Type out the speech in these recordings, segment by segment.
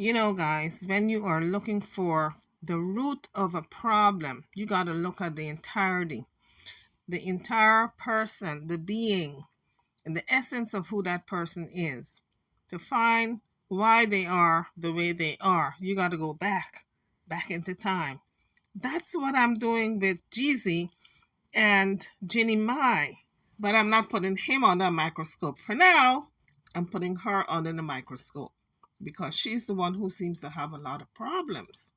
You know, guys, when you are looking for the root of a problem, you got to look at the entirety, the entire person, the being, and the essence of who that person is. To find why they are the way they are, you got to go back into time. That's what I'm doing with Jeezy and Jeannie Mai. But I'm not putting him under a microscope for now. I'm putting her under the microscope because she's the one who seems to have a lot of problems.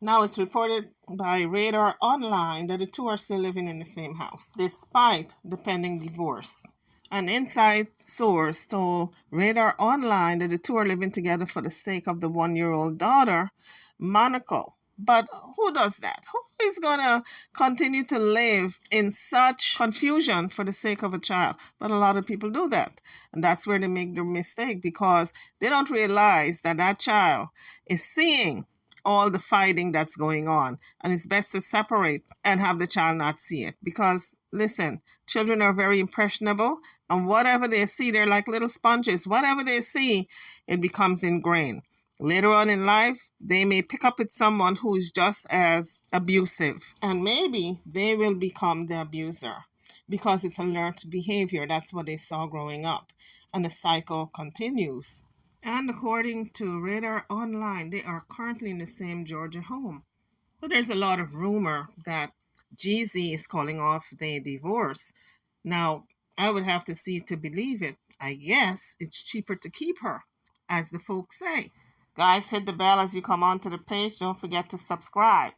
Now it's reported by Radar Online that the two are still living in the same house, despite the pending divorce. An inside source told Radar Online that the two are living together for the sake of the 1-year-old daughter, Monaco. But who does that? Who is going to continue to live in such confusion for the sake of a child? But a lot of people do that. And that's where they make the mistake because they don't realize that that child is seeing all the fighting that's going on. And it's best to separate and have the child not see it. Because, listen, children are very impressionable. And whatever they see, they're like little sponges. Whatever they see, it becomes ingrained. Later on in life, they may pick up with someone who is just as abusive. And maybe they will become the abuser because it's a learned behavior. That's what they saw growing up. And the cycle continues. And according to Radar Online, they are currently in the same Georgia home. But there's a lot of rumor that Jeezy is calling off the divorce. Now, I would have to see to believe it. I guess it's cheaper to keep her, as the folks say. Guys, hit the bell as you come onto the page. Don't forget to subscribe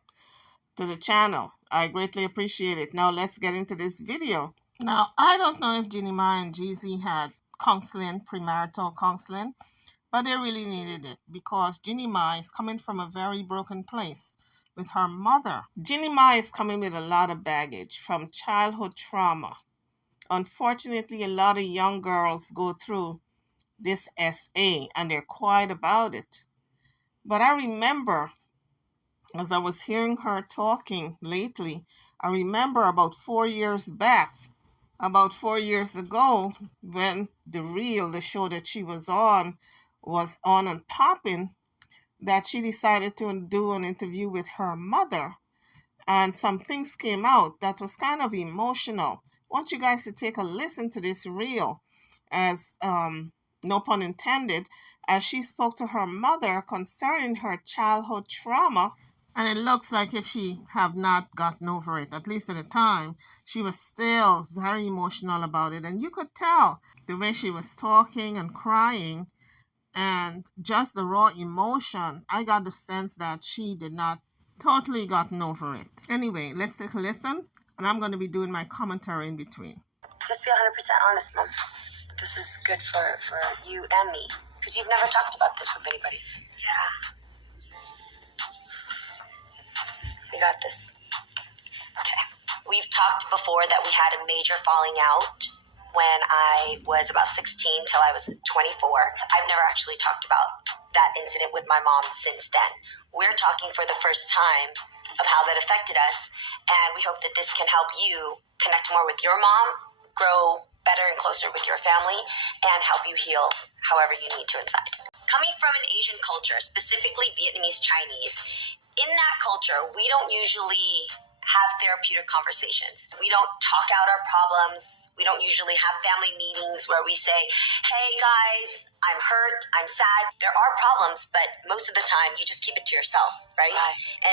to the channel. I greatly appreciate it. Now, let's get into this video. Now, I don't know if Jeannie Mai and Jeezy had counseling, premarital counseling, but they really needed it because Jeannie Mai is coming from a very broken place with her mother. Jeannie Mai is coming with a lot of baggage from childhood trauma. Unfortunately, a lot of young girls go through this SA and they're quiet about it. But I remember, as I was hearing her talking lately, I remember about 4 years back, about 4 years ago, when the show that she was on and popping, that she decided to do an interview with her mother. And some things came out that was kind of emotional. I want you guys to take a listen to this reel, as no pun intended, as she spoke to her mother concerning her childhood trauma. And it looks like if she have not gotten over it, at least at the time, she was still very emotional about it. And you could tell the way she was talking and crying and just the raw emotion. I got the sense that she did not totally gotten over it. Anyway, let's take a listen. And I'm going to be doing my commentary in between. Just be 100% honest, Mom. This is good for you and me. Because you've never talked about this with anybody. Yeah. We got this. Okay. We've talked before that we had a major falling out when I was about 16 till I was 24. I've never actually talked about that incident with my mom since then. We're talking for the first time of how that affected us, and we hope that this can help you connect more with your mom, grow better and closer with your family, and help you heal however you need to inside. Coming from an Asian culture, specifically Vietnamese Chinese, in that culture, we don't usually have therapeutic conversations. We don't talk out our problems. We don't usually have family meetings where we say, hey guys, I'm hurt, I'm sad. There are problems, but most of the time you just keep it to yourself, right?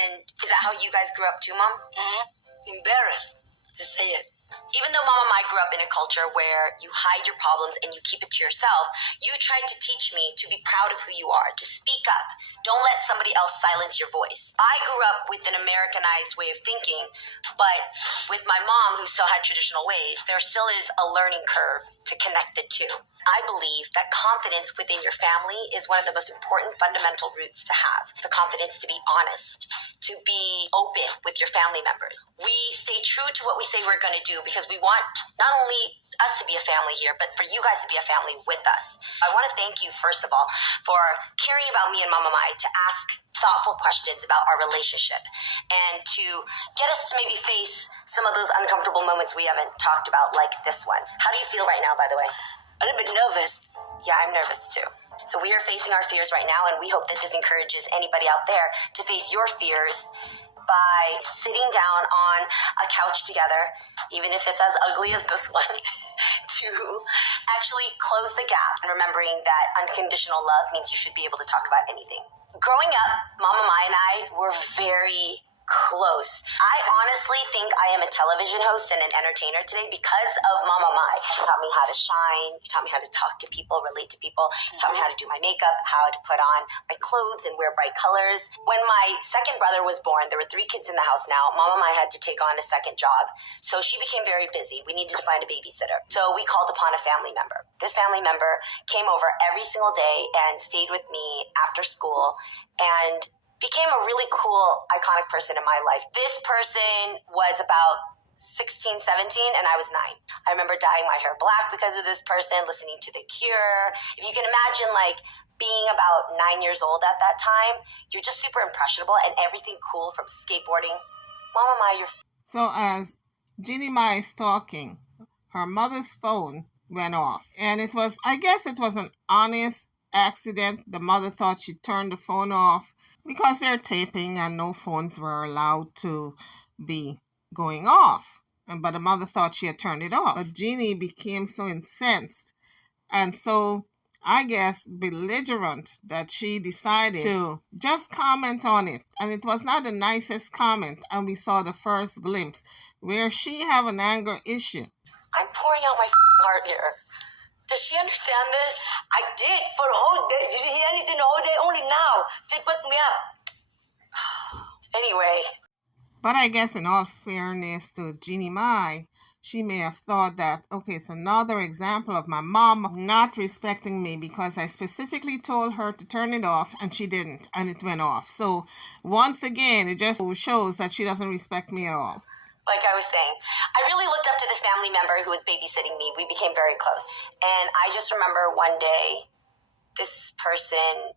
And is that how you guys grew up too, Mom? Mm-hmm. Embarrassed to say it. Even though Mama Mai grew up in a culture where you hide your problems and you keep it to yourself, you tried to teach me to be proud of who you are, to speak up. Don't let somebody else silence your voice. I grew up with an Americanized way of thinking, but with my mom, who still had traditional ways, there still is a learning curve to connect the two. I believe that confidence within your family is one of the most important fundamental roots to have. The confidence to be honest, to be open with your family members. We stay true to what we say we're going to do because we want not only us to be a family here, but for you guys to be a family with us. I want to thank you, first of all, for caring about me and Mama Mai, to ask thoughtful questions about our relationship, and to get us to maybe face some of those uncomfortable moments we haven't talked about, like this one. How do you feel right now, by the way? a little bit nervous. Yeah, I'm nervous too. So we are facing our fears right now, and we hope that this encourages anybody out there to face your fears by sitting down on a couch together, even if it's as ugly as this one, to actually close the gap, and remembering that unconditional love means you should be able to talk about anything. Growing up, Mama Mai and I were very close. I honestly think I am a television host and an entertainer today because of Mama Mai. She taught me how to shine. She taught me how to talk to people, relate to people. She taught me how to do my makeup, how to put on my clothes and wear bright colors. When my second brother was born, there were 3 kids in the house now. Mama Mai had to take on a second job. So she became very busy. We needed to find a babysitter. So we called upon a family member. This family member came over every single day and stayed with me after school and became a really cool, iconic person in my life. This person was about 16, 17, and I was 9. I remember dyeing my hair black because of this person, listening to The Cure. If you can imagine, like, being about 9 years old at that time, you're just super impressionable, and everything cool from skateboarding. Mama Mai, you're... So as Jeannie Mai is talking, her mother's phone went off. And I guess it was an honest accident. The mother thought she turned the phone off because they're taping and no phones were allowed to be going off. But the mother thought she had turned it off. But Jeannie became so incensed and so, I guess, belligerent that she decided to just comment on it. And it was not the nicest comment. And we saw the first glimpse where she have an anger issue. I'm pouring out my heart here. Does she understand this? I did for the whole day. Did you hear anything the whole day? Only now. She put me up. Anyway. But I guess in all fairness to Jeannie Mai, she may have thought that, okay, it's another example of my mom not respecting me because I specifically told her to turn it off and she didn't, and it went off. So once again, it just shows that she doesn't respect me at all. Like I was saying, I really looked up to this family member who was babysitting me. We became very close. And I just remember one day, this person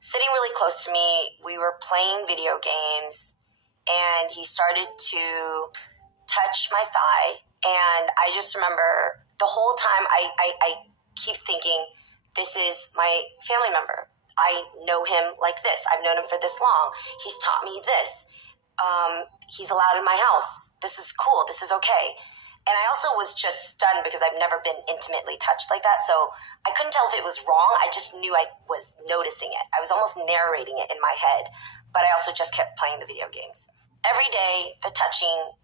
sitting really close to me, we were playing video games, and he started to touch my thigh. And I just remember the whole time I keep thinking, this is my family member. I know him like this. I've known him for this long. He's taught me this. He's allowed in my house. This is cool. This is okay. And I also was just stunned because I've never been intimately touched like that. So I couldn't tell if it was wrong. I just knew I was noticing it. I was almost narrating it in my head, but I also just kept playing the video games. Every day, the touching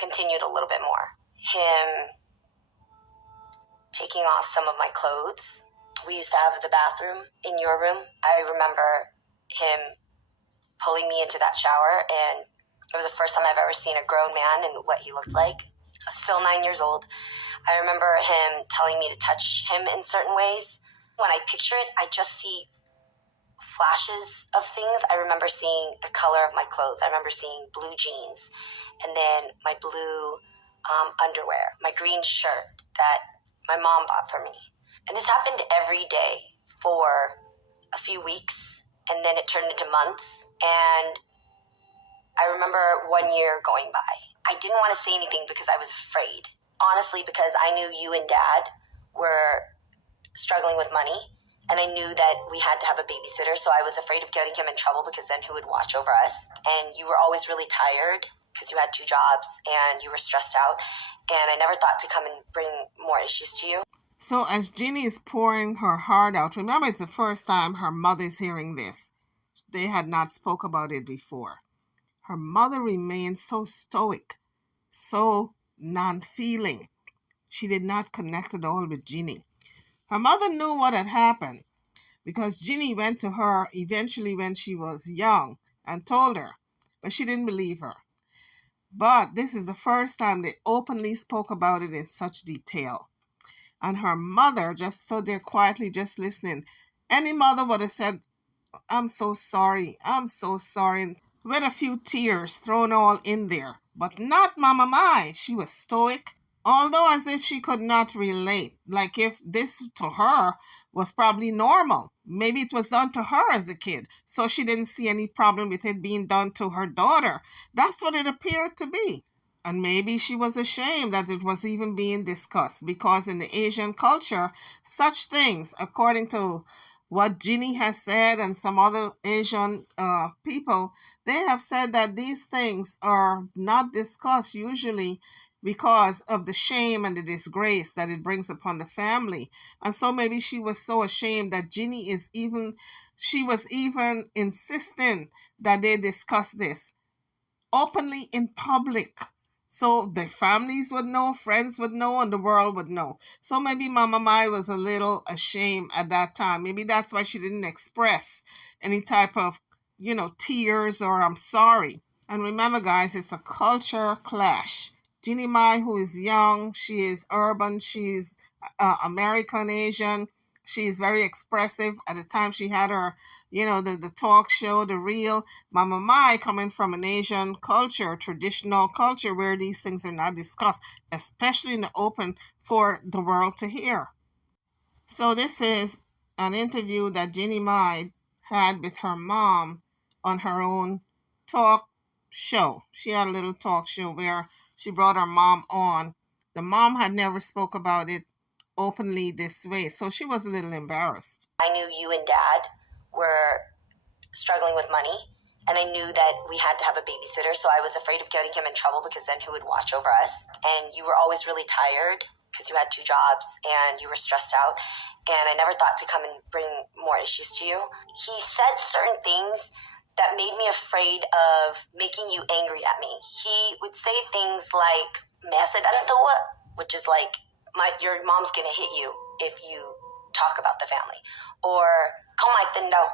continued a little bit more. Him taking off some of my clothes. We used to have the bathroom in your room. I remember him pulling me into that shower, and it was the first time I've ever seen a grown man and what he looked like. I was still 9 years old. I remember him telling me to touch him in certain ways. When I picture it, I just see flashes of things. I remember seeing the color of my clothes. I remember seeing blue jeans, and then my blue underwear, my green shirt that my mom bought for me. And this happened every day for a few weeks, and then it turned into months. And I remember one year going by. I didn't want to say anything because I was afraid. Honestly, because I knew you and Dad were struggling with money, and I knew that we had to have a babysitter, so I was afraid of getting him in trouble because then who would watch over us? And you were always really tired because you had 2 jobs and you were stressed out, and I never thought to come and bring more issues to you. So as Jeannie is pouring her heart out, remember it's the first time her mother's hearing this. They had not spoke about it before. Her mother remained so stoic, so non-feeling. She did not connect at all with Jeannie. Her mother knew what had happened because Jeannie went to her eventually when she was young and told her, but she didn't believe her. But this is the first time they openly spoke about it in such detail. And her mother just stood there quietly, just listening. Any mother would have said, I'm so sorry, I'm so sorry, with a few tears thrown all in there. But not Mama Mai. She was stoic, although as if she could not relate, like if this to her was probably normal. Maybe it was done to her as a kid, so she didn't see any problem with it being done to her daughter. That's what it appeared to be. And maybe she was ashamed that it was even being discussed, because in the Asian culture, such things, according to what Jeannie has said and some other Asian people, they have said that these things are not discussed usually because of the shame and the disgrace that it brings upon the family. And so maybe she was so ashamed that she was even insisting that they discuss this openly in public, so the families would know, friends would know, and the world would know. So maybe Mama Mai was a little ashamed at that time. Maybe that's why she didn't express any type of, tears or I'm sorry. And remember, guys, it's a culture clash. Jeannie Mai, who is young, she is urban, she's American Asian, she's very expressive. At the time she had her, the talk show, the real Mama Mai, coming from an Asian culture, traditional culture, where these things are not discussed, especially in the open for the world to hear. So this is an interview that Jeannie Mai had with her mom on her own talk show. She had a little talk show where she brought her mom on. The mom had never spoke about it openly this way, so she was a little embarrassed. I knew you and Dad were struggling with money, and I knew that we had to have a babysitter, so I was afraid of getting him in trouble, because then who would watch over us? And you were always really tired because you had 2 jobs and you were stressed out, and I never thought to come and bring more issues to you. He said certain things that made me afraid of making you angry at me. He would say things like, which is like, your mom's gonna hit you if you talk about the family. Or, không ai tin đâu.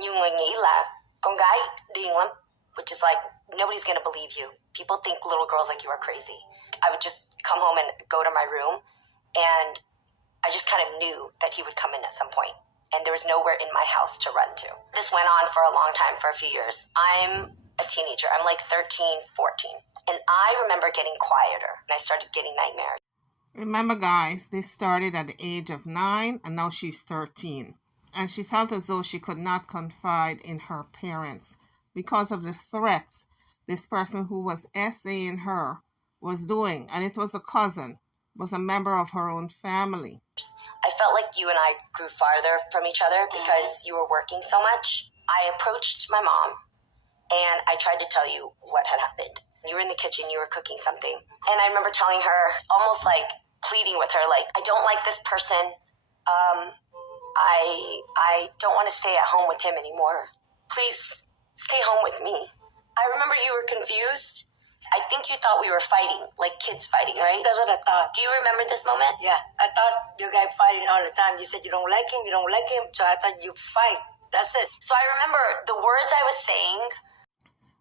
Nhiều người nghĩ là con gái điên lắm, which is like, nobody's gonna believe you. People think little girls like you are crazy. I would just come home and go to my room, and I just kind of knew that he would come in at some point, and there was nowhere in my house to run to. This went on for a long time, for a few years. I'm a teenager. I'm like 13, 14. And I remember getting quieter, and I started getting nightmares. Remember, guys, this started at the age of 9, and now she's 13. And she felt as though she could not confide in her parents because of the threats this person who was essaying her was doing. And it was a cousin, was a member of her own family. I felt like you and I grew farther from each other because you were working so much. I approached my mom, and I tried to tell you what had happened. You were in the kitchen, you were cooking something. And I remember telling her, almost like pleading with her, like, I don't like this person. I don't want to stay at home with him anymore. Please stay home with me. I remember you were confused. I think you thought we were fighting, like kids fighting, right? That's what I thought. Do you remember this moment? Yeah, I thought you guys fighting all the time. You said you don't like him, so I thought you fight. That's it. So I remember the words I was saying.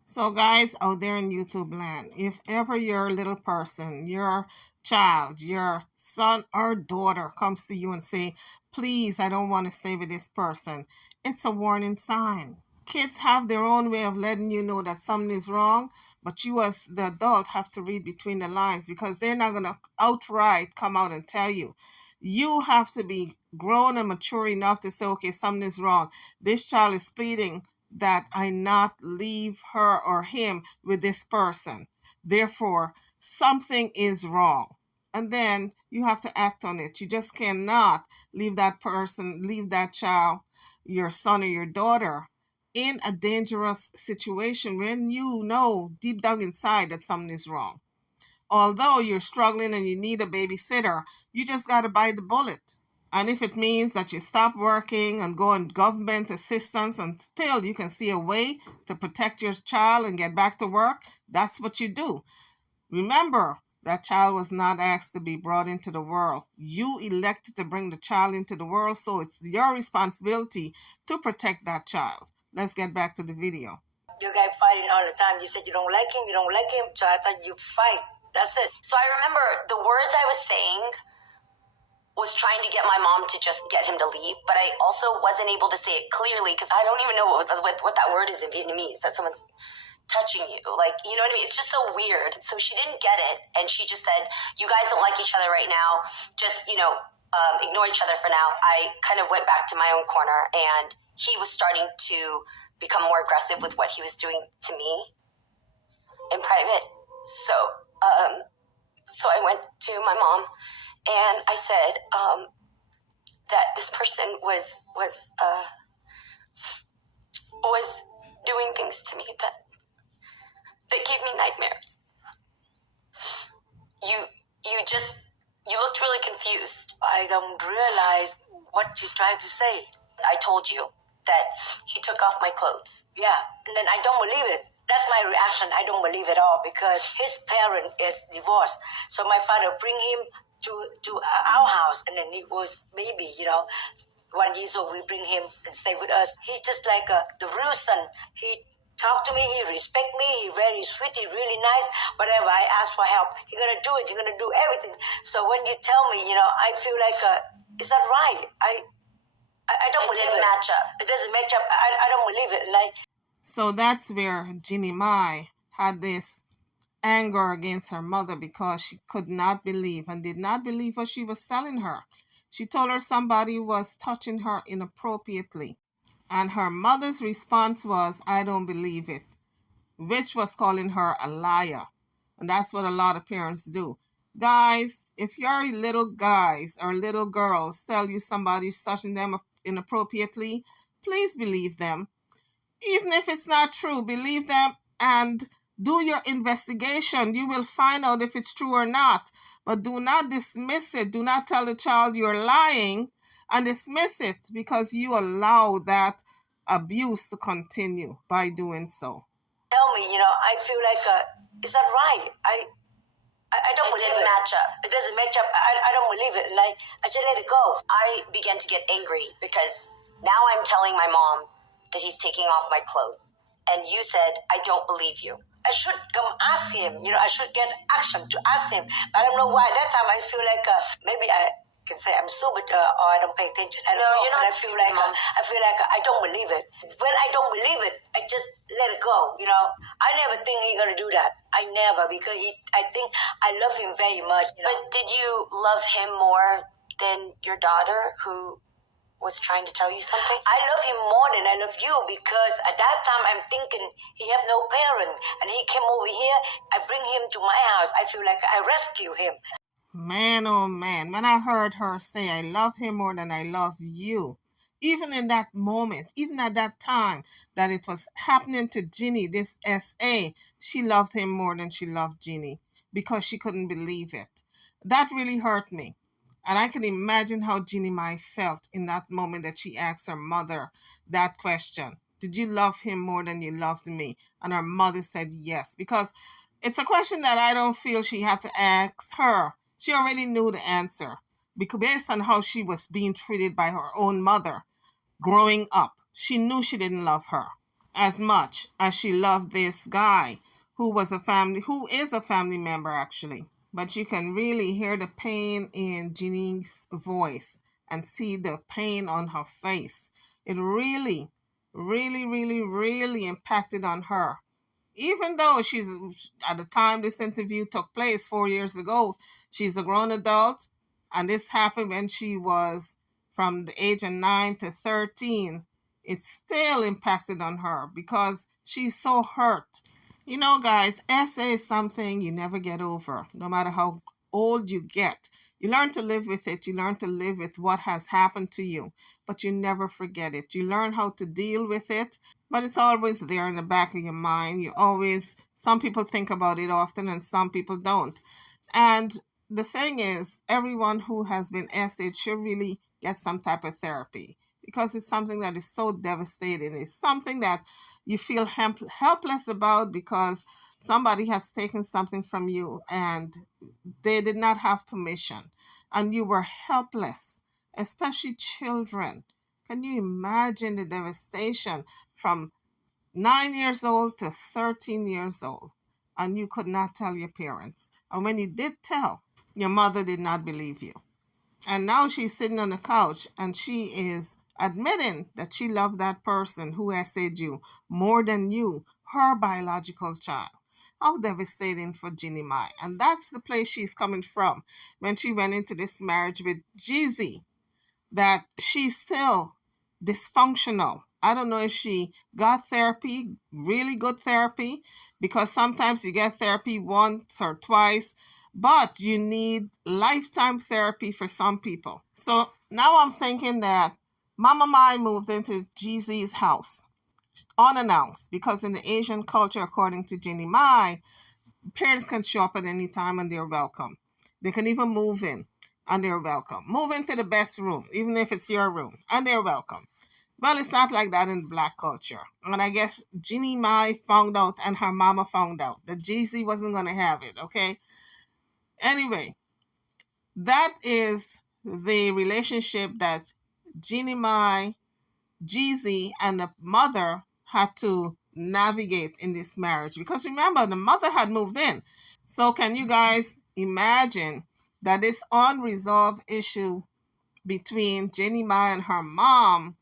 So guys out there in YouTube land, if ever your little person, your child, your son or daughter comes to you and say, please, I don't want to stay with this person, it's a warning sign. Kids have their own way of letting you know that something is wrong, but you as the adult have to read between the lines, because they're not going to outright come out and tell you. You have to be grown and mature enough to say, okay, something is wrong. This child is pleading that I not leave her or him with this person. Therefore, something is wrong. And then you have to act on it. You just cannot leave that person, leave that child, your son or your daughter, in a dangerous situation when you know deep down inside that something is wrong. Although you're struggling and you need a babysitter, you just got to bite the bullet. And if it means that you stop working and go on government assistance until you can see a way to protect your child and get back to work, that's what you do. Remember, that child was not asked to be brought into the world. You elected to bring the child into the world, so it's your responsibility to protect that child. Let's get back to the video. You guys fighting all the time. You said you don't like him, so I thought you fight. That's it. So I remember the words I was saying was trying to get my mom to just get him to leave, but I also wasn't able to say it clearly because I don't even know what that word is in Vietnamese, that someone's touching you. Like, you know what I mean? It's just so weird. So she didn't get it, and she just said, you guys don't like each other right now. Just, ignore each other for now. I kind of went back to my own corner, and he was starting to become more aggressive with what he was doing to me in private. So, so I went to my mom and I said that this person was doing things to me that gave me nightmares. You looked really confused. I don't realize what you tried to say. I told you that he took off my clothes. Yeah, and then I don't believe it. That's my reaction. I don't believe it all because his parent is divorced. So my father bring him to our house, and then he was baby, 1 year old. We bring him and stay with us. He's just like the real son. He talk to me. He respect me. He very sweet. He really nice. Whatever I ask for help, he gonna do it. He gonna do everything. So when you tell me, I feel like is that right? I don't believe it. It didn't match up. It doesn't match up. I don't believe it. So that's where Jeannie Mai had this anger against her mother because she could not believe and did not believe what she was telling her. She told her somebody was touching her inappropriately. And her mother's response was, I don't believe it, which was calling her a liar. And that's what a lot of parents do. Guys, if your little guys or little girls tell you somebody's touching them inappropriately, please believe them. Even if it's not true, believe them and do your investigation. You will find out if it's true or not. But do not dismiss it. Do not tell the child you're lying and dismiss it because you allow that abuse to continue by doing so. Tell me, I feel like, is that right? I don't believe it. It didn't match up. It doesn't match up. I don't believe it. And I just let it go. I began to get angry because now I'm telling my mom that he's taking off my clothes. And you said, I don't believe you. I should come ask him. I should get action to ask him. I don't know why. That time I feel like maybe I can say I'm stupid or I don't pay attention. I don't know. You're not. I feel like I don't believe it. When I don't believe it, I just let it go. I never think he's gonna do that. I never, because I think I love him very much. But did you love him more than your daughter who was trying to tell you something? I love him more than I love you because at that time I'm thinking he have no parents and he came over here. I bring him to my house. I feel like I rescue him. Man, oh man, when I heard her say, I love him more than I love you, even in that moment, even at that time that it was happening to Jeannie, this SA, she loved him more than she loved Jeannie because she couldn't believe it. That really hurt me. And I can imagine how Jeannie Mai felt in that moment that she asked her mother that question. Did you love him more than you loved me? And her mother said yes, because it's a question that I don't feel she had to ask her. She already knew the answer because based on how she was being treated by her own mother growing up. She knew she didn't love her as much as she loved this guy who is a family member actually. But you can really hear the pain in Jeannie's voice and see the pain on her face. It really, really, really, really impacted on her. Even though she's, at the time this interview took place 4 years ago, she's a grown adult, and this happened when she was from the age of 9 to 13. It still impacted on her because she's so hurt. Guys, SA is something you never get over, no matter how old you get. You learn to live with it. You learn to live with what has happened to you, but you never forget it. You learn how to deal with it, but it's always there in the back of your mind. Some people think about it often and some people don't. And the thing is, everyone who has been SA should really get some type of therapy because it's something that is so devastating. It's something that you feel helpless about because somebody has taken something from you and they did not have permission and you were helpless, especially children. Can you imagine the devastation from 9 years old to 13 years old and you could not tell your parents? And when you did tell, your mother did not believe you. And now she's sitting on the couch and she is admitting that she loved that person who has said you more than you, her biological child. How devastating for Jeannie Mai. And that's the place she's coming from when she went into this marriage with Jeezy, that she's still dysfunctional. I don't know if she got therapy, really good therapy, because sometimes you get therapy once or twice, but you need lifetime therapy for some people. So now I'm thinking that Mama Mai moved into GZ's house unannounced, because in the Asian culture, according to Jeannie Mai, parents can show up at any time and they're welcome. They can even move in and they're welcome. Move into the best room, even if it's your room, and they're welcome. Well, it's not like that in Black culture. And I guess Jeannie Mai found out and her mama found out that GZ wasn't going to have it, okay? Anyway, that is the relationship that Jeannie Mai, GZ, and the mother had to navigate in this marriage. Because remember, the mother had moved in. So can you guys imagine that this unresolved issue between Jeannie Mai and her mom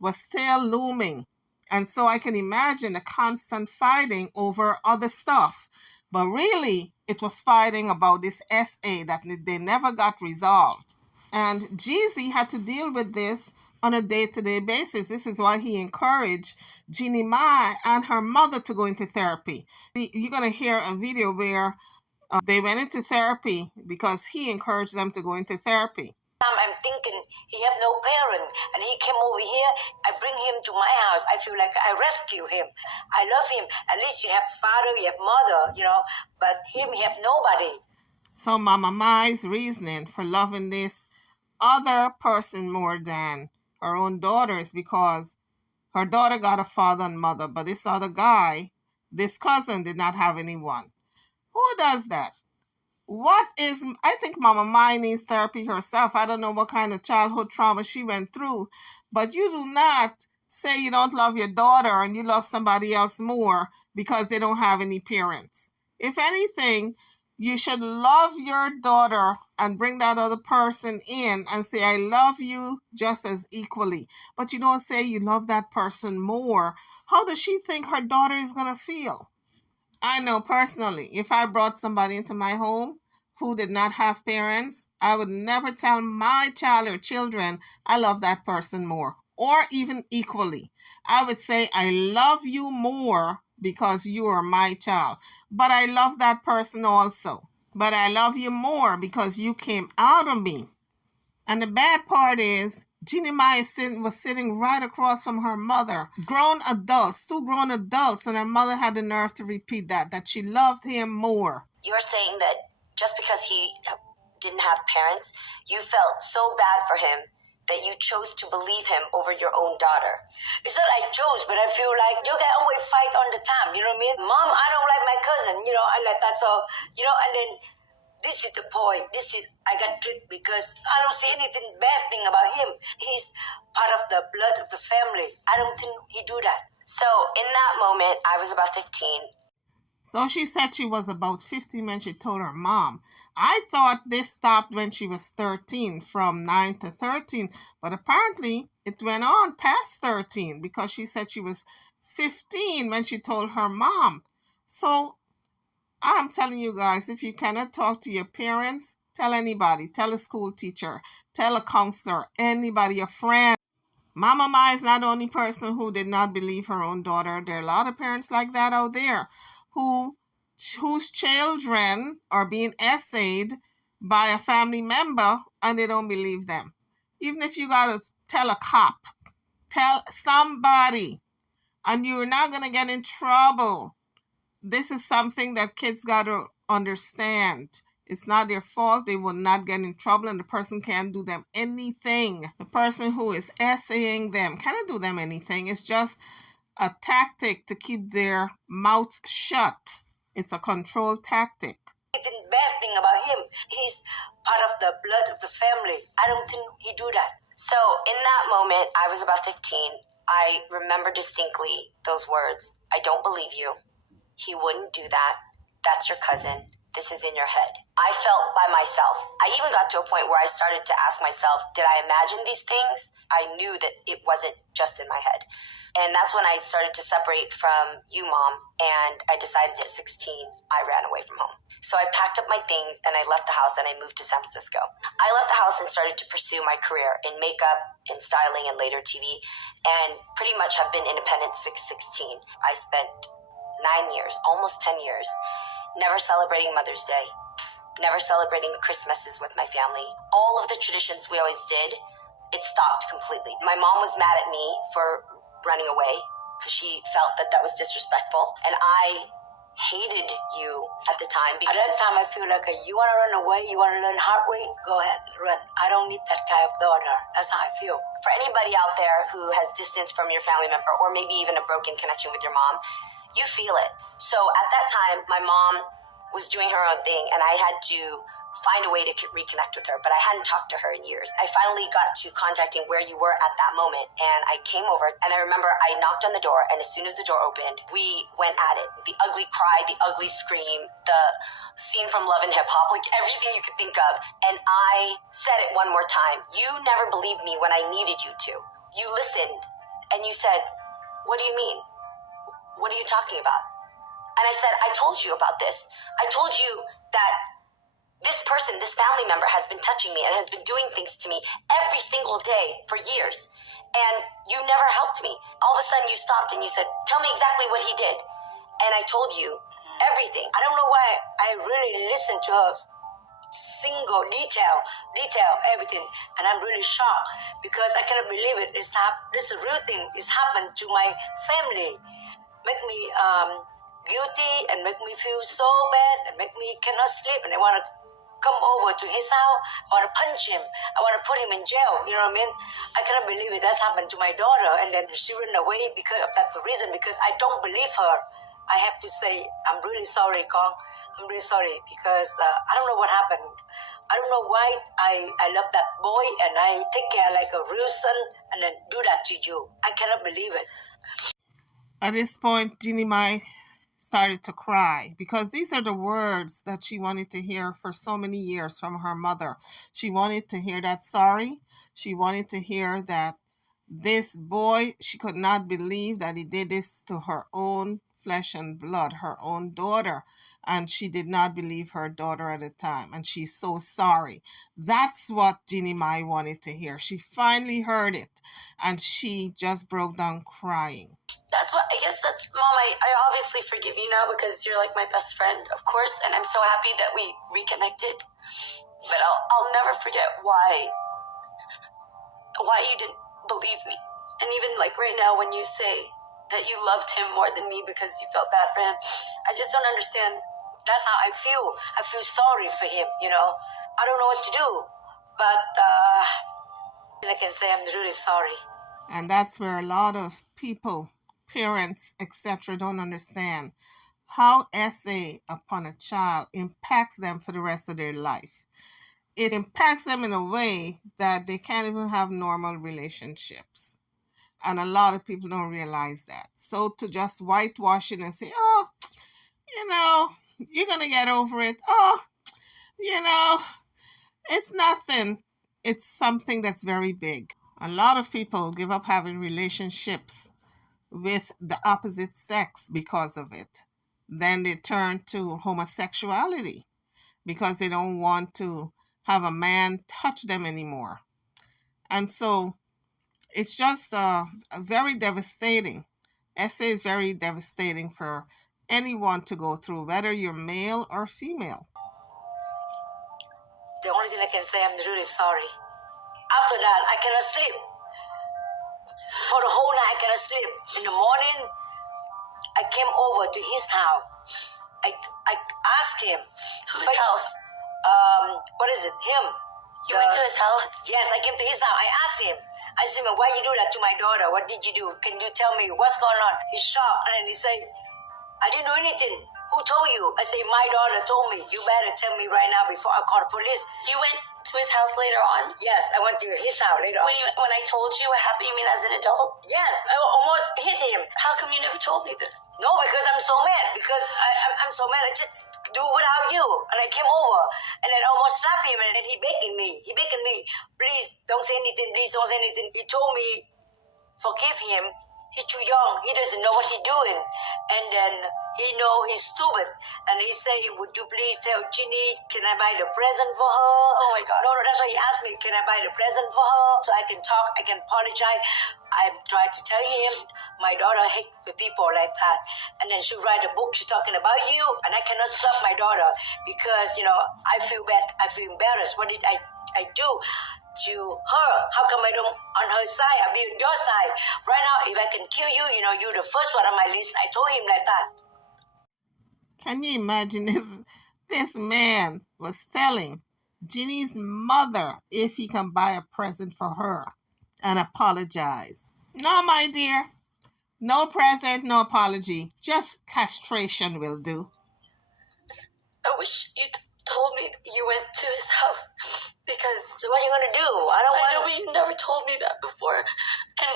was still looming? And so I can imagine a constant fighting over other stuff. But really, it was fighting about this SA that they never got resolved. And GZ had to deal with this on a day-to-day basis. This is why he encouraged Jeannie Mai and her mother to go into therapy. You're going to hear a video where they went into therapy because he encouraged them to go into therapy. I'm thinking he have no parent, and he came over here. I bring him to my house. I feel like I rescue him. I love him. At least you have father, you have mother, you know. But him, he have nobody. So Mama Mai's reasoning for loving this other person more than her own daughter is because her daughter got a father and mother, but this other guy, this cousin, did not have anyone. Who does that? I think Mama Mai needs therapy herself. I don't know what kind of childhood trauma she went through, but you do not say you don't love your daughter and you love somebody else more because they don't have any parents. If anything, you should love your daughter and bring that other person in and say, I love you just as equally. But you don't say you love that person more. How does she think her daughter is going to feel? I know personally, if I brought somebody into my home who did not have parents, I would never tell my child or children I love that person more, or even equally. I would say I love you more because you are my child, but I love that person also. But I love you more because you came out of me. And the bad part is, Jeannie Mai was sitting right across from her mother. Grown adults, two grown adults, and her mother had the nerve to repeat that she loved him more. You're saying that just because he didn't have parents, you felt so bad for him that you chose to believe him over your own daughter. It's not I chose, but I feel like you can always fight on the time, you know what I mean? Mom, I don't like my cousin, you know, I like that, so, you know, and then this is the point. I got tricked because I don't see anything bad thing about him. He's part of the blood of the family. I don't think he do that. So in that moment, I was about 15. So she said she was about 15 when she told her mom. I thought this stopped when she was 13, from 9 to 13. But apparently it went on past 13 because she said she was 15 when she told her mom. So I'm telling you guys, if you cannot talk to your parents, tell anybody. Tell a school teacher. Tell a counselor. Anybody, a friend. Mama Mai is not the only person who did not believe her own daughter. There are a lot of parents like that out there whose children are being essayed by a family member and they don't believe them. Even if you got to tell a cop, tell somebody, and you're not going to get in trouble. This is something that kids got to understand. It's not their fault. They will not get in trouble, and the person can't do them anything. The person who is essaying them cannot do them anything. It's just a tactic to keep their mouths shut. It's a control tactic. Anything bad thing about him. He's part of the blood of the family. I don't think he do that. So in that moment, I was about 15. I remember distinctly those words. I don't believe you. He wouldn't do that. That's your cousin. This is in your head. I felt by myself. I even got to a point where I started to ask myself, did I imagine these things? I knew that it wasn't just in my head. And that's when I started to separate from you, Mom, and I decided at 16, I ran away from home. So I packed up my things and I left the house and I moved to San Francisco. I left the house and started to pursue my career in makeup, in styling, and later TV, and pretty much have been independent since 16. I spent 9 years, almost 10 years, never celebrating Mother's Day, never celebrating Christmases with my family. All of the traditions we always did, it stopped completely. My mom was mad at me for running away because she felt that that was disrespectful. And I hated you at the time because at that time I feel like you want to run away, you want to learn hard way, go ahead, run. I don't need that kind of daughter. That's how I feel. For anybody out there who has distance from your family member or maybe even a broken connection with your mom, you feel it. So at that time, my mom was doing her own thing and I had to find a way to reconnect with her, but I hadn't talked to her in years. I finally got to contacting where you were at that moment, and I came over, and I remember I knocked on the door, and as soon as the door opened, we went at it. The ugly cry, the ugly scream, the scene from Love and Hip Hop, like everything you could think of. And I said it one more time. You never believed me when I needed you to. You listened, and you said, "What do you mean? What are you talking about?" And I said, "I told you about this. I told you that this person, this family member has been touching me and has been doing things to me every single day for years. And you never helped me. All of a sudden you stopped and you said, 'Tell me exactly what he did.' And I told you everything." I don't know why I really listened to her single detail, everything. And I'm really shocked because I cannot believe it. This is a real thing. It's happened to my family. Make me guilty and make me feel so bad and make me cannot sleep. And I want to come over to his house. I want to punch him. I want to put him in jail. You know what I mean? I cannot believe it. That's happened to my daughter. And then she ran away because of that reason, because I don't believe her. I have to say, I'm really sorry, Kong. I'm really sorry because I don't know what happened. I don't know why I love that boy and I take care like a real son and then do that to you. I cannot believe it. At this point, Jeannie Mai started to cry because these are the words that she wanted to hear for so many years from her mother. She wanted to hear that sorry. She wanted to hear that this boy, she could not believe that he did this to her own flesh and blood, her own daughter. And she did not believe her daughter at the time. And she's so sorry. That's what Jeannie Mai wanted to hear. She finally heard it. And she just broke down crying. I guess that's, Mom, I obviously forgive you now because you're like my best friend, of course, and I'm so happy that we reconnected. But I'll never forget why you didn't believe me. And even like right now when you say that you loved him more than me because you felt bad for him, I just don't understand. That's how I feel. I feel sorry for him, you know. I don't know what to do. But I can say I'm really sorry. And that's where a lot of people, parents, etc., don't understand how essay upon a child impacts them for the rest of their life. It impacts them in a way that they can't even have normal relationships. And a lot of people don't realize that. So to just whitewash it and say, "Oh, you know, you're going to get over it. Oh, you know, it's nothing." It's something that's very big. A lot of people give up having relationships with the opposite sex because of it. Then they turn to homosexuality because they don't want to have a man touch them anymore. And so it's just very devastating. SA is very devastating for anyone to go through, whether you're male or female. The only thing I can say, I'm really sorry. After that, I cannot sleep. For the whole night, I cannot sleep. In the morning, I came over to his house. I asked him. Whose house? What is it? Him. You went to his house? Yes, I came to his house. I asked him. I said, "Why you do that to my daughter? What did you do? Can you tell me what's going on?" He's shocked. And then he said, "I didn't do anything. Who told you?" I said, "My daughter told me. You better tell me right now before I call the police." You went to his house later on? Yes, I went to his house later on. When I told you what happened, you mean as an adult? Yes, I almost hit him. How come you never told me this? No, because I'm so mad. Because I'm so mad. I just do without you. And I came over and then almost slapped him. And then he begging me. "Please don't say anything. Please don't say anything." He told me, forgive him. He's too young. He doesn't know what he's doing. And then he know he's stupid. And he say, would you please tell Jeannie, can I buy the present for her? Oh my God. No, that's why he asked me, can I buy the present for her? So I can talk, I can apologize. I tried to tell him, my daughter hates the people like that. And then she write a book, she's talking about you. And I cannot stop my daughter because, I feel bad, I feel embarrassed. What did I do to her? How come I don't on her side? I'll be on your side. Right now, if I can kill you, you're the first one on my list. I told him like that. Can you imagine this man was telling Jeannie's mother if he can buy a present for her and apologize? No, my dear. No present, no apology. Just castration will do. I wish you told me you went to his house because So what are you going to do? I don't I want know, but you never told me that before. And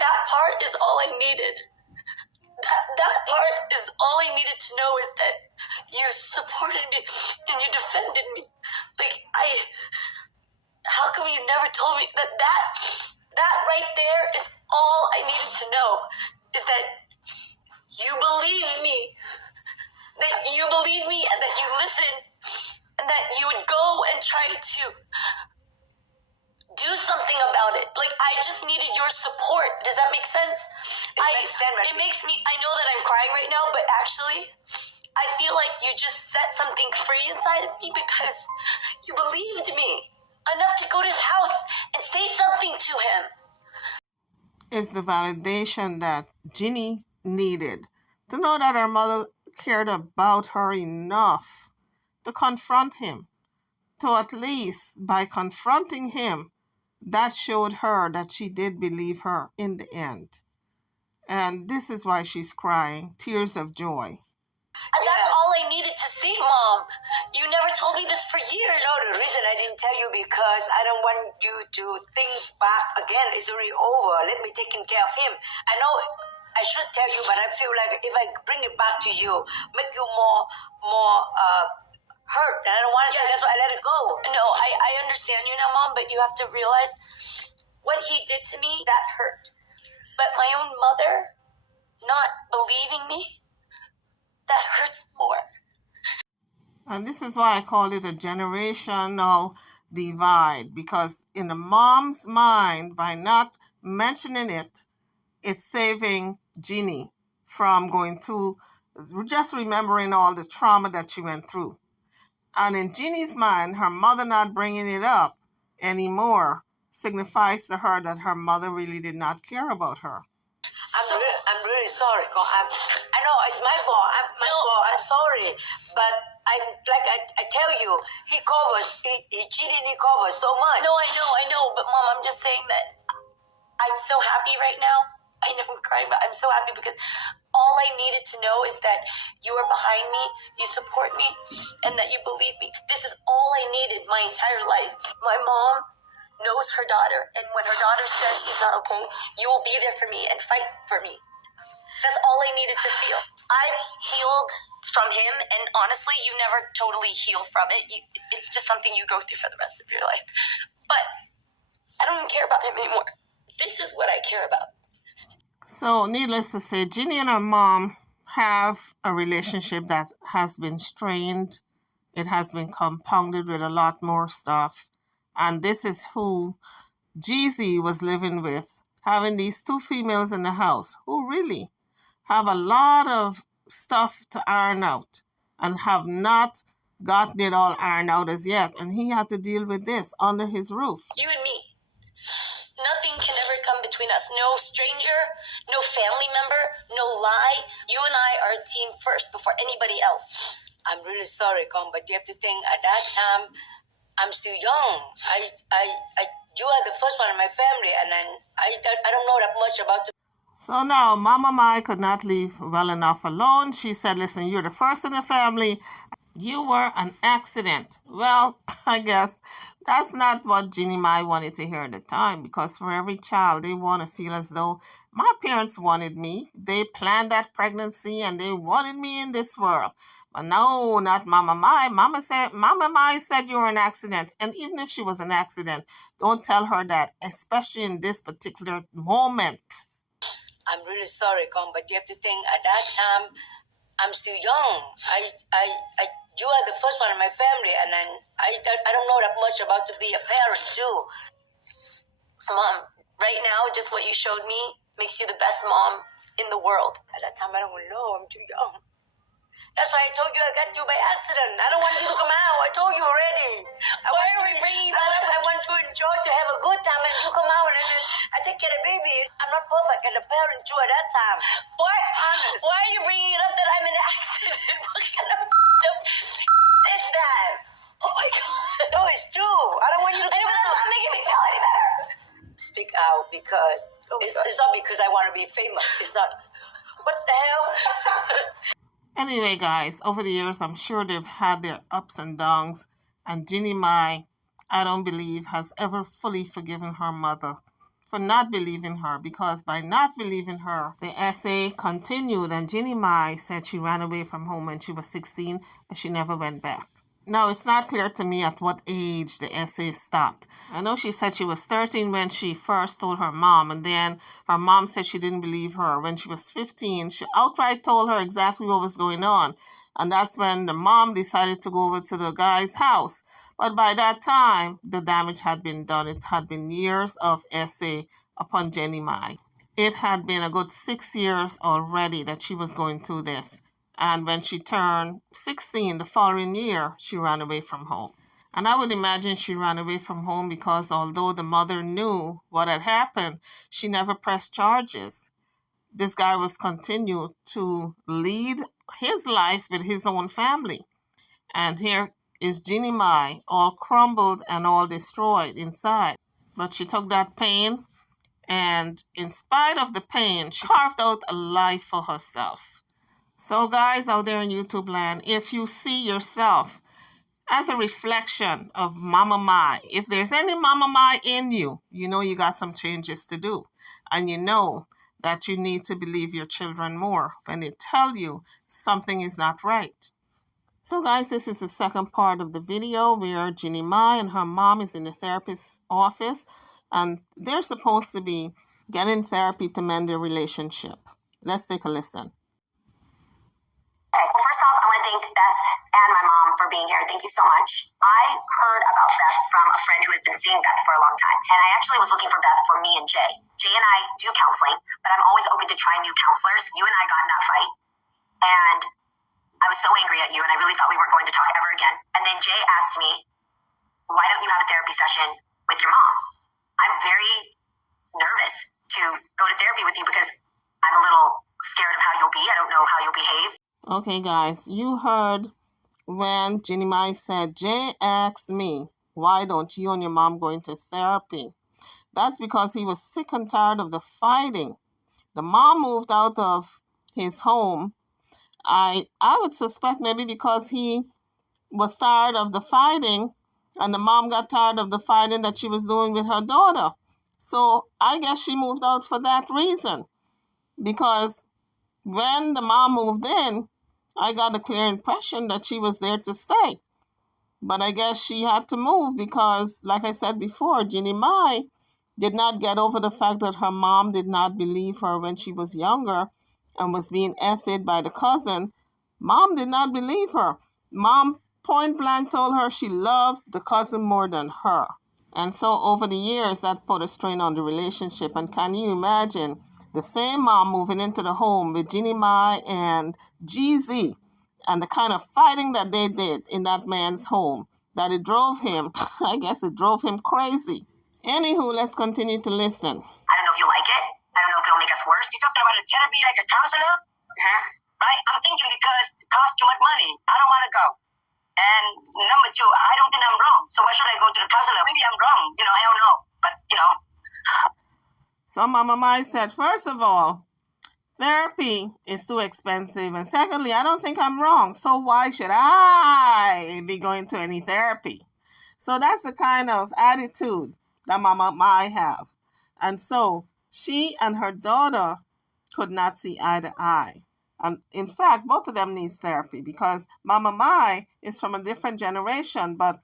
that part is all I needed. That part is all I needed to know is that you supported me and you defended me. How come you never told me that right there is all I needed to know is that you believe me. That you believe me and that you listen and that you would go and try to do something about it. I just needed your support. Does that make sense? It makes me, I know that I'm crying right now, but actually, I feel like you just set something free inside of me because you believed me enough to go to his house and say something to him. It's the validation that Jeannie needed to know that her mother cared about her enough to confront him. To at least by confronting him, that showed her that she did believe her in the end. And this is why she's crying, tears of joy. And that's all I needed to see, Mom. You never told me this for years. No, the reason I didn't tell you because I don't want you to think back again. It's already over. Let me taking care of him. I know I should tell you, but I feel like if I bring it back to you, make you more hurt. And I don't want to say that's why I let it go. No, I understand you now, Mom, but you have to realize what he did to me, that hurt. But my own mother not believing me, that hurts more. And this is why I call it a generational divide, because in the mom's mind, by not mentioning it, it's saving Jeannie from going through, just remembering all the trauma that she went through. And in Jeannie's mind, her mother not bringing it up anymore signifies to her that her mother really did not care about her. I'm really sorry. I know it's my fault. I'm sorry, but I tell you, he cheated. He covers so much. No, I know, but Mom, I'm just saying that I'm so happy right now. I know I'm crying, but I'm so happy because all I needed to know is that you are behind me, you support me, and that you believe me. This is all I needed my entire life. My mom knows her daughter, and when her daughter says she's not okay, you will be there for me and fight for me. That's all I needed to feel. I've healed from him, and honestly, you never totally heal from it. It's just something you go through for the rest of your life. But I don't even care about him anymore. This is what I care about. So, needless to say, Jeannie and her mom have a relationship that has been strained. It has been compounded with a lot more stuff. And this is who Jeezy was living with, having these two females in the house who really have a lot of stuff to iron out and have not gotten it all ironed out as yet. And he had to deal with this under his roof. You and me. Nothing can ever come between us. No stranger, no family member, no lie. You and I are a team first before anybody else. I'm really sorry, Con, but you have to think at that time, I'm still young. You are the first one in my family, and I don't know that much about the. So now, Mama Mai could not leave well enough alone. She said, listen, you're the first in the family. You were an accident. Well, I guess that's not what Jeannie Mai wanted to hear at the time, because for every child, they want to feel as though my parents wanted me. They planned that pregnancy and they wanted me in this world. But no, not Mama Mai. Mama Mai said you were an accident. And even if she was an accident, don't tell her that, especially in this particular moment. really sorry, Kong, but you have to think at that time, I'm still young. You are the first one in my family, and then I don't know that much about to be a parent too. Mom, right now, just what you showed me makes you the best mom in the world. At that time, I don't know. I'm too young. That's why I told you I got you by accident. I don't want you to come out. I told you already. Why are we bringing that up? I want to enjoy, to have a good time, and you come out, and then I take care of the baby. I'm not perfect as a parent too at that time. Honest. Why are you bringing it up that I'm in an accident? What kind of is that? Oh my God. No, it's true. I don't want you to come Anyway, out. that's not making me feel any better. Speak out because it's not because I want to be famous. It's not. What the hell? Anyway, guys, over the years, I'm sure they've had their ups and downs. And Jeannie Mai, I don't believe, has ever fully forgiven her mother for not believing her. Because by not believing her, the essay continued. And Jeannie Mai said she ran away from home when she was 16 and she never went back. Now, it's not clear to me at what age the essay stopped. I know she said she was 13 when she first told her mom, and then her mom said she didn't believe her. When she was 15, she outright told her exactly what was going on. And that's when the mom decided to go over to the guy's house. But by that time, the damage had been done. It had been years of essay upon Jeannie Mai. It had been a good 6 years already that she was going through this. And when she turned 16 the following year, she ran away from home. And I would imagine she ran away from home because although the mother knew what had happened, she never pressed charges. This guy was continued to lead his life with his own family. And here is Jeannie Mai, all crumbled and all destroyed inside. But she took that pain, and in spite of the pain, she carved out a life for herself. So guys out there in YouTube land, if you see yourself as a reflection of Mama Mai, if there's any Mama Mai in you, you know you got some changes to do. And you know that you need to believe your children more when they tell you something is not right. So guys, this is the second part of the video where Jeannie Mai and her mom is in the therapist's office. And they're supposed to be getting therapy to mend their relationship. Let's take a listen. Okay, well, first off, I want to thank Beth and my mom for being here. Thank you so much. I heard about Beth from a friend who has been seeing Beth for a long time, and I actually was looking for Beth for me and Jay. Jay and I do counseling, but I'm always open to trying new counselors. You and I got in that fight, and I was so angry at you, and I really thought we weren't going to talk ever again. And then Jay asked me, why don't you have a therapy session with your mom? I'm very nervous to go to therapy with you because I'm a little scared of how you'll be. I don't know how you'll behave. Okay, guys, you heard when Jeannie Mai said, Jay asked me, why don't you and your mom go into therapy? That's because he was sick and tired of the fighting. The mom moved out of his home. I would suspect maybe because he was tired of the fighting, and the mom got tired of the fighting that she was doing with her daughter. So I guess she moved out for that reason. Because when the mom moved in, I got a clear impression that she was there to stay. But I guess she had to move because, like I said before, Jeannie Mai did not get over the fact that her mom did not believe her when she was younger and was being essayed by the cousin. Mom did not believe her. Mom point blank told her she loved the cousin more than her. And so over the years, that put a strain on the relationship. And can you imagine the same mom moving into the home with Jeannie Mai and GZ and the kind of fighting that they did in that man's home, that it drove him, I guess it drove him crazy. Anywho, let's continue to listen. I don't know if you'll like it. I don't know if it'll make us worse. You're talking about a therapy like a counselor? Right? I'm thinking because it costs too much money. I don't want to go. And number two, I don't think I'm wrong. So why should I go to the counselor? Maybe I'm wrong. Hell no. But, So Mama Mai said, first of all, therapy is too expensive. And secondly, I don't think I'm wrong. So why should I be going to any therapy? So that's the kind of attitude that Mama Mai have. And so she and her daughter could not see eye to eye. And in fact, both of them needs therapy because Mama Mai is from a different generation. But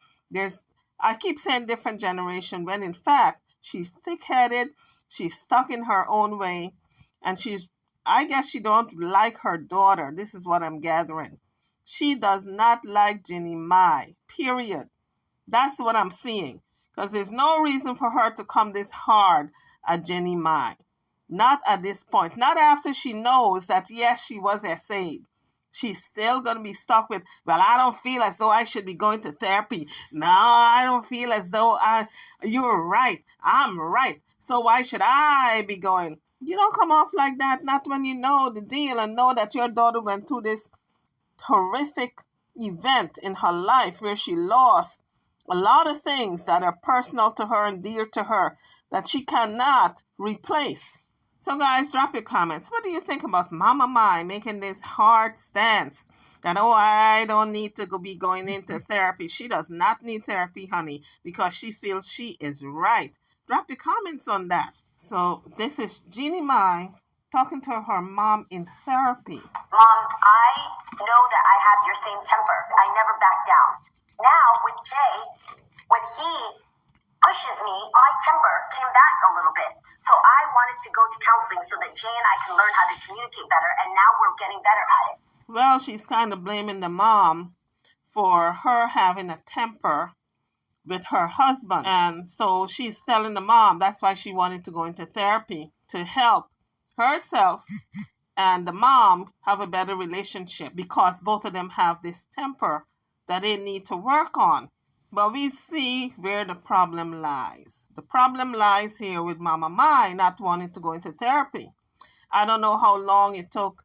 I keep saying different generation when in fact she's thick-headed. She's stuck in her own way, and she's I guess she don't like her daughter. This is what I'm gathering. She does not like Jeannie Mai, period. That's what I'm seeing. Because there's no reason for her to come this hard at Jeannie Mai. Not at this point. Not after she knows that, yes, she was essayed. She's still going to be stuck with, well, I don't feel as though I should be going to therapy. No, I don't feel as though you're right. I'm right. So why should I be going? You don't come off like that. Not when you know the deal and know that your daughter went through this horrific event in her life where she lost a lot of things that are personal to her and dear to her that she cannot replace. So guys, drop your comments. What do you think about Mama Mai making this hard stance that, oh, I don't need to be going into therapy? She does not need therapy, honey, because she feels she is right. Drop your comments on that. So this is Jeannie Mai talking to her mom in therapy. Mom, I know that I have your same temper. I never back down. Now with Jay, when he pushes me, my temper came back a little bit. So I wanted to go to counseling so that Jay and I can learn how to communicate better, and now we're getting better at it. Well, she's kind of blaming the mom for her having a temper with her husband. And so she's telling the mom that's why she wanted to go into therapy, to help herself and the mom have a better relationship, because both of them have this temper that they need to work on. But we see where the problem lies. The problem lies here with Mama Mai not wanting to go into therapy. I don't know how long it took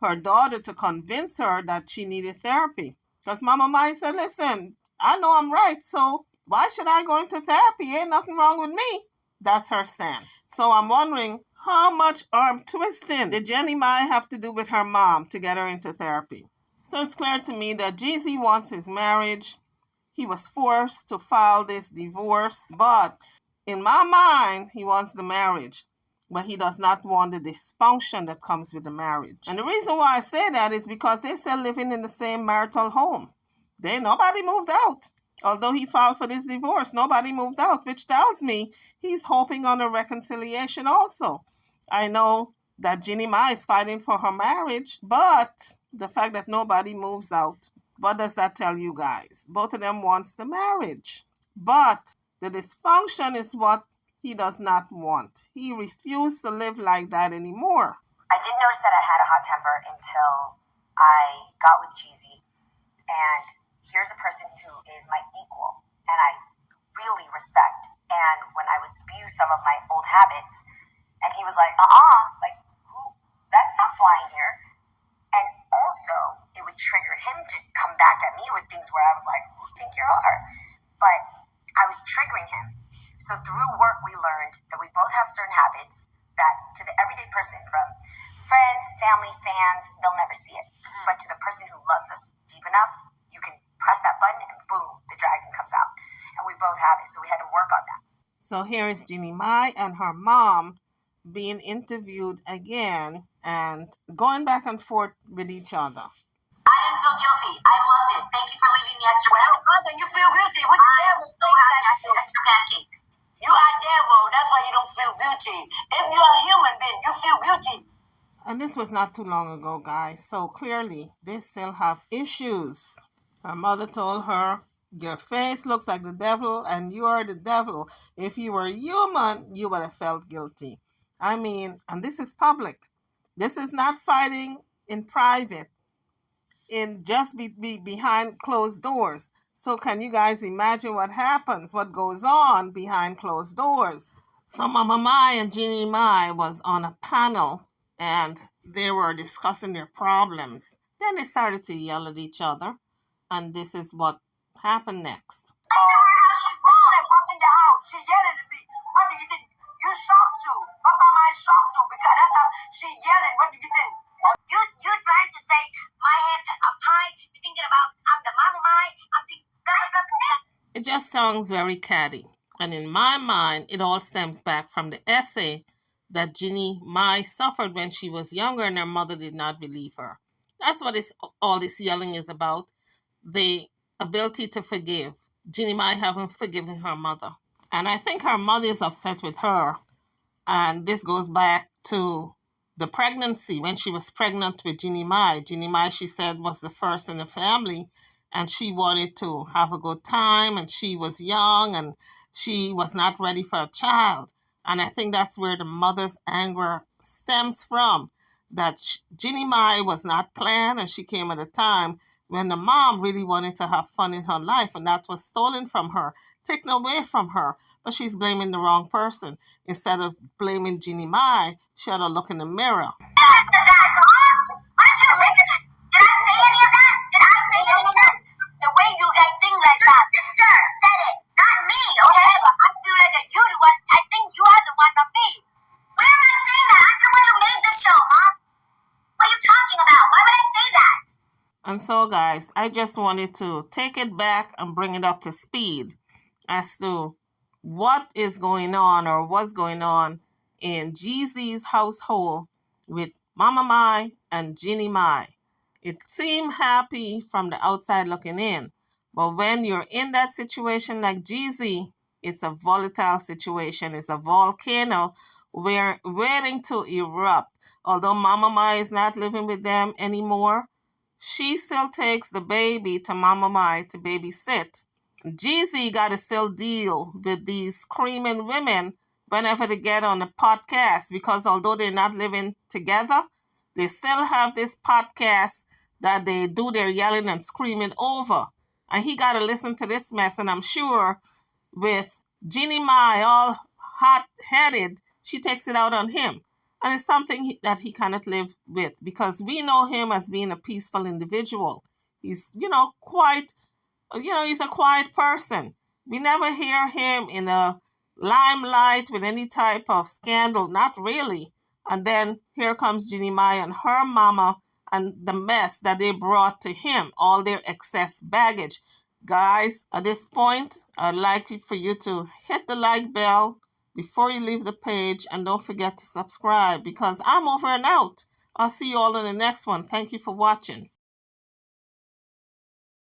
her daughter to convince her that she needed therapy. Because Mama Mai said, listen, I know I'm right, so why should I go into therapy? Ain't nothing wrong with me. That's her stand. So I'm wondering, how much arm twisting did Jeannie Mai have to do with her mom to get her into therapy? So it's clear to me that Jeezy wants his marriage. He was forced to file this divorce, but in my mind, he wants the marriage, but he does not want the dysfunction that comes with the marriage. And the reason why I say that is because they're still living in the same marital home. Nobody moved out. Although he filed for this divorce, nobody moved out, which tells me he's hoping on a reconciliation also. I know that Jeannie Mai is fighting for her marriage, but the fact that nobody moves out, what does that tell you guys? Both of them wants the marriage, but the dysfunction is what he does not want. He refused to live like that anymore. I didn't notice that I had a hot temper until I got with Jeezy, and here's a person who is my equal, and I really respect. And when I would spew some of my old habits, and he was like, like, that's not flying here. And also, it would trigger him to come back at me with things where I was like, who do you think you are? But I was triggering him. So through work, we learned that we both have certain habits that to the everyday person, from friends, family, fans, they'll never see it. Mm-hmm. But to the person who loves us deep enough, you can press that button and boom, the dragon comes out. And we both have it, so we had to work on that. So here is Jeannie Mai and her mom being interviewed again and going back and forth with each other. I didn't feel guilty. I loved it. Thank you for leaving me extra pancakes. Well, then you feel guilty. What the devil thinks that you? Extra pancakes. You are devil. That's why you don't feel guilty. If you are human being, you feel guilty. And this was not too long ago, guys. So clearly, they still have issues. Her mother told her, your face looks like the devil and you are the devil. If you were human, you would have felt guilty. I mean, and this is public. This is not fighting in private, in just behind closed doors. So can you guys imagine what happens, what goes on behind closed doors? So Mama Mai and Jeannie Mai was on a panel and they were discussing their problems. Then they started to yell at each other. And this is what happened next. I tell her how she's wrong. I walk in the house. She yelling at me. What do you think? You shocked too. Mama Mai shocked too because that's how she yelling. What do you think? You're trying to say my head's up high. You're thinking about I'm the Mama Mai. I'm thinking. It just sounds very catty. And in my mind, it all stems back from the essay that Jeannie Mai suffered when she was younger and her mother did not believe her. That's what all this yelling is about. The ability to forgive. Jeannie Mai haven't forgiven her mother. And I think her mother is upset with her. And this goes back to the pregnancy, when she was pregnant with Jeannie Mai. Jeannie Mai, she said, was the first in the family, and she wanted to have a good time, and she was young, and she was not ready for a child. And I think that's where the mother's anger stems from, that Jeannie Mai was not planned, and she came at a time when the mom really wanted to have fun in her life, and that was stolen from her, taken away from her. But she's blaming the wrong person. Instead of blaming Jeannie Mai, she had to look in the mirror. The way you guys think like that. Sister said it, not me, okay? But I feel like you the one, I think you are the one, not me. Why am I saying that? I'm the one who made this show, Mom. What are you talking about? Why would I say that? And so, guys, I just wanted to take it back and bring it up to speed as to what is going on or what's going on in Jeezy's household with Mama Mai and Jeannie Mai. It seemed happy from the outside looking in, but when you're in that situation like Jeezy, it's a volatile situation. It's a volcano waiting to erupt. Although Mama Mai is not living with them anymore, she still takes the baby to Mama Mai to babysit. Jeezy got to still deal with these screaming women whenever they get on the podcast, because although they're not living together, they still have this podcast that they do their yelling and screaming over. And he got to listen to this mess. And I'm sure with Jeannie Mai all hot-headed, she takes it out on him. And it's something that he cannot live with, because we know him as being a peaceful individual. He's, he's a quiet person. We never hear him in the limelight with any type of scandal, not really. And then here comes Jeannie Mai and her mama and the mess that they brought to him, all their excess baggage. Guys, at this point, I'd like for you to hit the like bell before you leave the page, and don't forget to subscribe, because I'm over and out. I'll see you all in the next one. Thank you for watching.